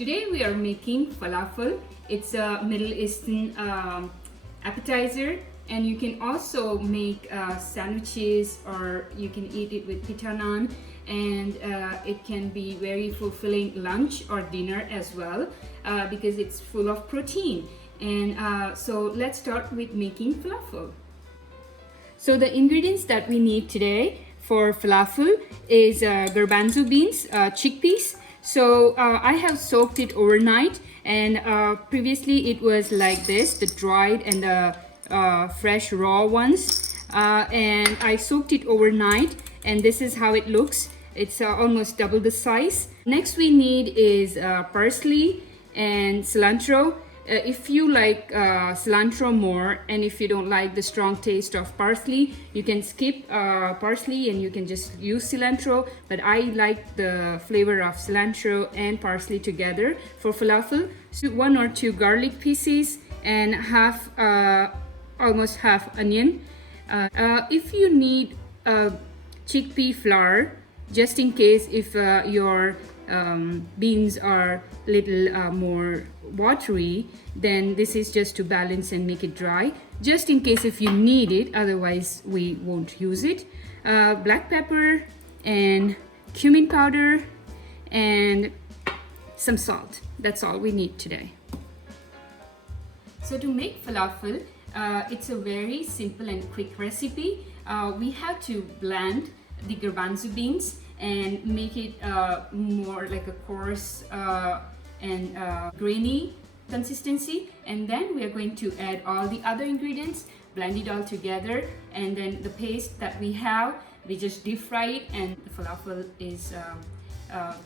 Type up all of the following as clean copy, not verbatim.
Today we are making falafel. It's a Middle Eastern appetizer, and you can also make sandwiches, or you can eat it with pita naan, and it can be very fulfilling lunch or dinner as well because it's full of protein. And so let's start with making falafel. So the ingredients that we need today for falafel is garbanzo beans, chickpeas. So I have soaked it overnight, and previously it was like this, the dried and the fresh raw ones. And I soaked it overnight, and this is how it looks. It's almost double the size. Next we need is parsley and cilantro. If you like cilantro more, and if you don't like the strong taste of parsley, you can skip parsley and you can just use cilantro. But I like the flavor of cilantro and parsley together for falafel. So 1 or 2 garlic pieces and almost half onion. If you need chickpea flour, just in case if your beans are little more watery, then this is just to balance and make it dry, just in case if you need it, otherwise we won't use it. Black pepper and cumin powder and some salt. That's all we need today. So to make falafel, it's a very simple and quick recipe. We have to blend the garbanzo beans and make it more like a coarse and grainy consistency, and then we are going to add all the other ingredients, blend it all together, and then the paste that we have, we just deep fry it, and the falafel is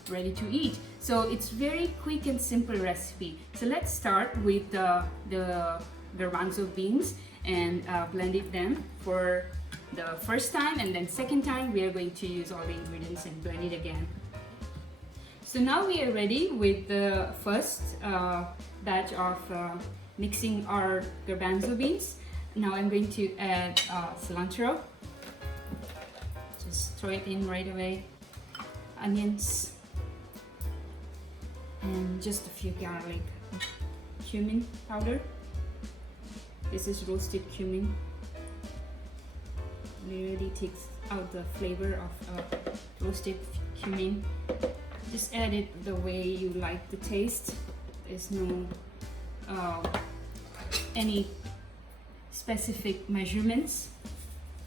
ready to eat. So it's very quick and simple recipe. So let's start with the garbanzo beans and blend it them for the first time, and then second time we are going to use all the ingredients and blend it again. So now we are ready with the first batch of mixing our garbanzo beans. Now I'm going to add cilantro. Just throw it in right away. Onions and just a few garlic. Cumin powder. This is roasted cumin. Really takes out the flavor of roasted cumin. Just add it the way you like the taste. There's no any specific measurements.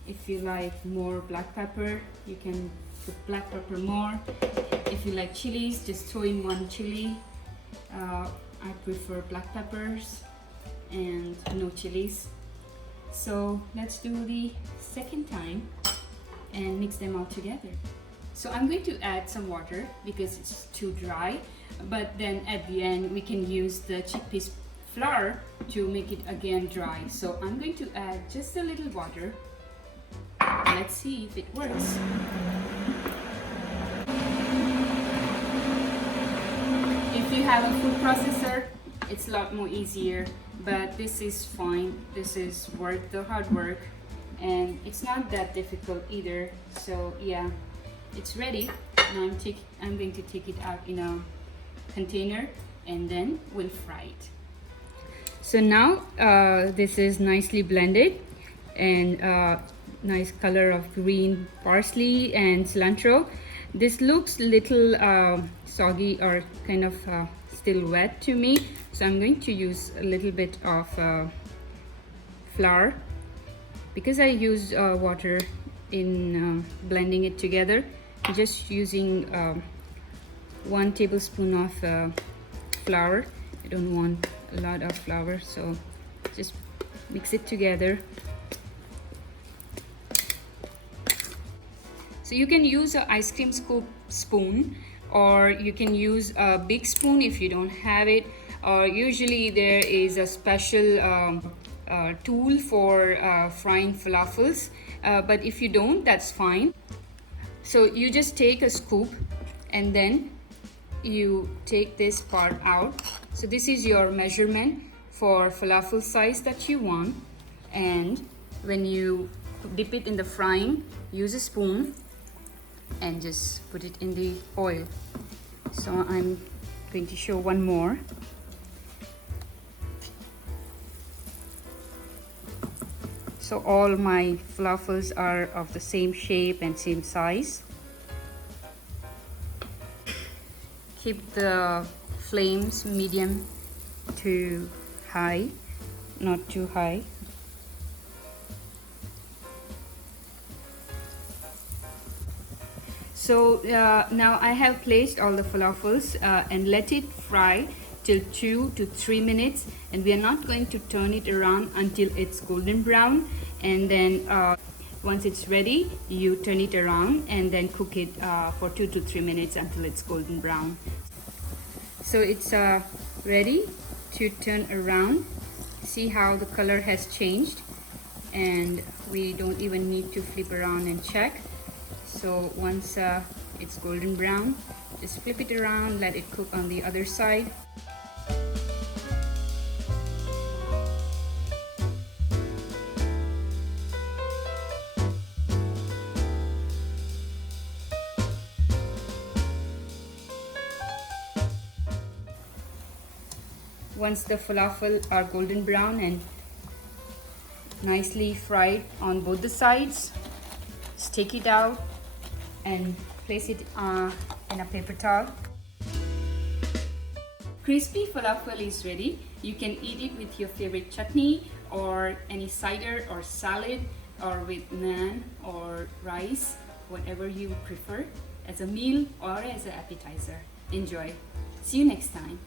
If you like more black pepper, you can put black pepper more. If you like chilies, just throw in 1 chili. I prefer black peppers and no chilies. So let's do the second time and mix them all together. So I'm going to add some water because it's too dry, but then at the end we can use the chickpeas flour to make it again dry. So I'm going to add just a little water. Let's see if it works. If you have a food processor, it's a lot more easier, but this is fine. This is worth the hard work, and it's not that difficult either. So yeah, it's ready. Now I'm going to take it out in a container, and then we'll fry it. So now this is nicely blended, and nice color of green parsley and cilantro. This looks little soggy or kind of still wet to me, so I'm going to use a little bit of flour. Because I used water in blending it together, I'm just using 1 tablespoon of flour. I don't want a lot of flour, so just mix it together. So you can use an ice cream scoop spoon, or you can use a big spoon if you don't have it, or usually there is a special tool for frying falafels, but if you don't, that's fine. So you just take a scoop and then you take this part out. So this is your measurement for falafel size that you want, and when you dip it in the frying, use a spoon and just put it in the oil. So I'm going to show one more. So all my falafels are of the same shape and same size. Keep the flames medium to high, not too high. So now I have placed all the falafels and let it fry till 2 to 3 minutes, and we are not going to turn it around until it's golden brown. And then once it's ready, you turn it around and then cook it for 2 to 3 minutes until it's golden brown. So it's ready to turn around. See how the color has changed, and we don't even need to flip around and check. So once it's golden brown, just flip it around, let it cook on the other side. Once the falafel are golden brown and nicely fried on both the sides, just take it out and place it in a paper towel. Crispy falafel is ready. You can eat it with your favorite chutney or any cider or salad, or with naan or rice, whatever you prefer, as a meal or as an appetizer. Enjoy. See you next time.